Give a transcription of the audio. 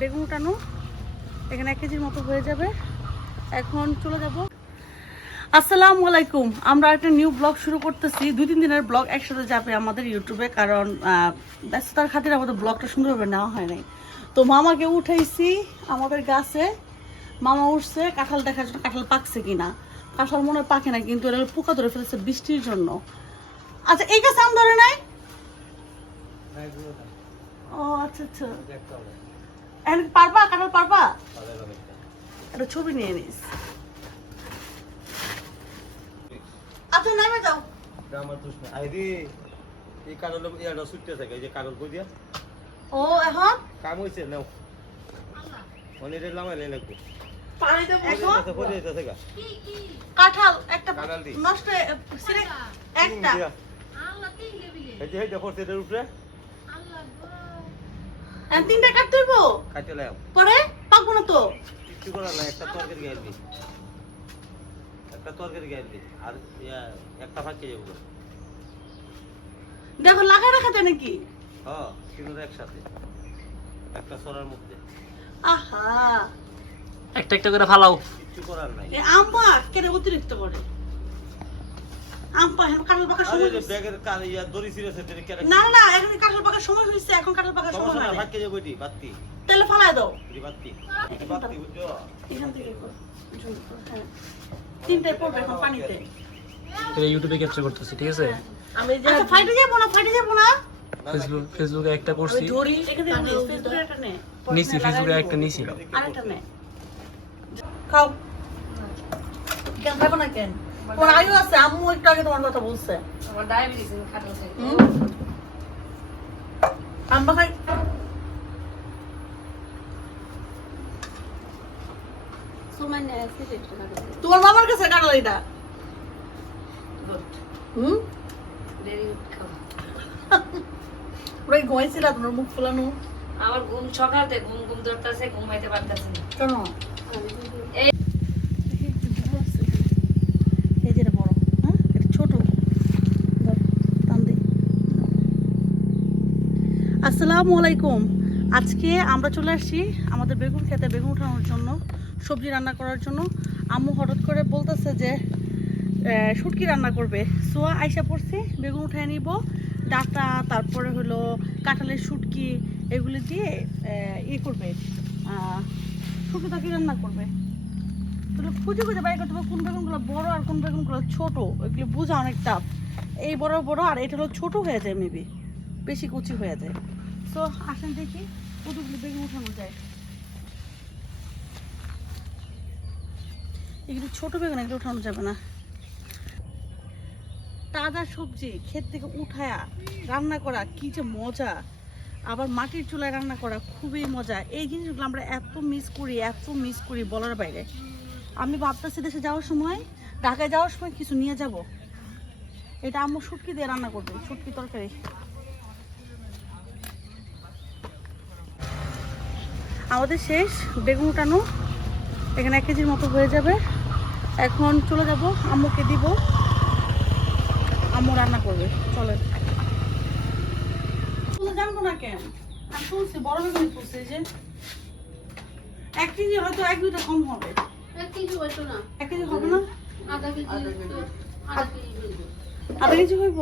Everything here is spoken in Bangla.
বেগুন উঠানো এখানে 1 কেজির মতো হয়ে যাবে। এখন চলে যাব। আসসালামু আলাইকুম। আমরা একটা নিউ ব্লগ শুরু করতেছি। 2-3 দিনের ব্লগ একসাথে যাবে আমাদের ইউটিউবে, কারণ ব্যস্ততার খাতিরে আমাদের ব্লগটা সুন্দরভাবে নেওয়া হয় নাই। তো মামাকে উঠাইছি আমাদের গাছে। মামা উঠছে কাঁঠাল দেখার জন্য, কাঁঠাল পাকছে কিনা। কাঁঠাল মনে হয় পাকে না, কিন্তু এটা পোকা ধরে ফেলেছে বৃষ্টির জন্য। আচ্ছা, এই গাছে আম ধরে নাই? ও আচ্ছা আচ্ছা, এখন পারবা? কাঁঠাল পারবা? একটা ছবি নিয়ে নিস। আচ্ছা, নামে যাও। ও এখন কাম হইছে নাও অনেরে লামাইলে লাগবে পানি দেব। এখন পড়ে যাইতাছে গা কাঁঠাল একটা কাঁঠাল দি নষ্ট সিরে একটা আল্লাহ তিন দেবিলে এই যে এই দেখো সেটার উপরে আল্লাহ গো আর তিনটা কাটতে হইব। কাটে লাও পরে পাকবো না তো। কিছু করা না, একটা তরকারি গাইল দি, একটা তরকারি গাইল দি, আর একটা ফাঁকে যাবো। দেখো লাগাই রাখা যায় নাকি? হ্যাঁ, তিনটা একসাথে একটা সরার মধ্যে। আহা, একটা একটা করে ফালাও। কিছু করার নাই। এই আম্মা কেন অতিরিক্ত করে? আম্মা এখন কাঁঠাল পাকার আরে সময় যে হইছে। ব্যাগের কাল দড়ি ছিঁড়েছে তেরে কেন? না না, এখন কাঁঠাল পাকার সময় হইছে, এখন কাঁঠাল পাকার সময় সমস্যা না, হয় না। ফাঁকে যাবো এটি বাতি তাহলে ফালাই দাও। এটি বাতি বাতি বুঝছো? এখান থেকে কর। হ্যাঁ, তিনটায় পড়বে এখন পানিতে। এটা ইউটিউবে ক্যাপচার করতেছি, ঠিক আছে? আমি যে আচ্ছা, ফাইটে যাবো না, ফাইটে যাবো না। ফেসবুকে একটা করছি, ধরি এখানে নে, ফেসবুকে একটা নে। নিছি, ফেসবুকে একটা নিছি। আরেকটা নে। খাও। কেন খাবো না কেন? তোমার আয়ু আছে, আম্মু একটু আগে তোমার কথা বলছে। আমার ডায়াবেটিস খাটো আছে আম্মা খাই। সুমাইন আছে দেখতে খাটো তোমার মামার কাছে কাটাল এটা। গুড হুম, ভেরি গুড খাও ওই ঘুমাইছিল তোমার মুখ ফুলানো আমার ঘুম সকালতে ঘুম ঘুম ধরতেছে, ঘুমাইতে পারতেছে না। কেন? এই এই যেটা বড়, হ্যাঁ এটা ছোট। টান দে। আসসালামু আলাইকুম। আজকে আমরা চলে আসছি আমাদের বেগুন খেতে, বেগুন উঠানোর জন্য, সবজি রান্না করার জন্য। আম্মু হঠাৎ করে বলতেছে যে শুটকি রান্না করবে। সো আইসা পড়ছি, বেগুন উঠায় নিব, ডাটা, তারপরে হলো কাঁঠালের শুটকি, এগুলি দিয়ে করবে, শুটকি তাকে রান্না করবে। তাহলে খুঁজে খুঁজে বাইর করতে হবে কোন বেগুনগুলো বড় আর কোন বেগুনগুলো ছোট, এগুলো বোঝা অনেক টাফ। এই বড় বড় আর এটা হলো ছোট হয়ে যায়, মেবি বেশি কুচি হয়ে যায়। সো আসেন দেখি কতগুলো বেগুন উঠানো যায়। এগুলো ছোট বেগুন, এগুলো উঠানো যাবে না। তাজা সবজি ক্ষেত থেকে উঠায়া রান্না করা কি যে মজা, আবার মাটির চুলায় রান্না করা খুবই মজা। এই জিনিসগুলো আমরা এত মিস করি বলার বাইরে। আমি ভাবতেছি দেশে যাওয়ার সময়, ঢাকায় যাওয়ার সময় কিছু নিয়ে যাব। এটা আম্মু শুটকি দিয়ে রান্না করবে, শুটকি তরকারি। আমাদের শেষ বেগুন উঠানো এখানে 1 কেজির মতো হয়ে যাবে। এখন চলে যাব, আম্মুকে দিব, আম্মু রান্না করবে। চলেন। জানবো না কেন, আমি শুনছি বড় বেগুন তুলছে, যে 1 কেজি হয়তো 1-2টা কম হবে। 1 কেজি হইতো না, 1 কেজি হবে না, আধা কেজি, আধা কেজি হইতো। আধা কেজি হইব।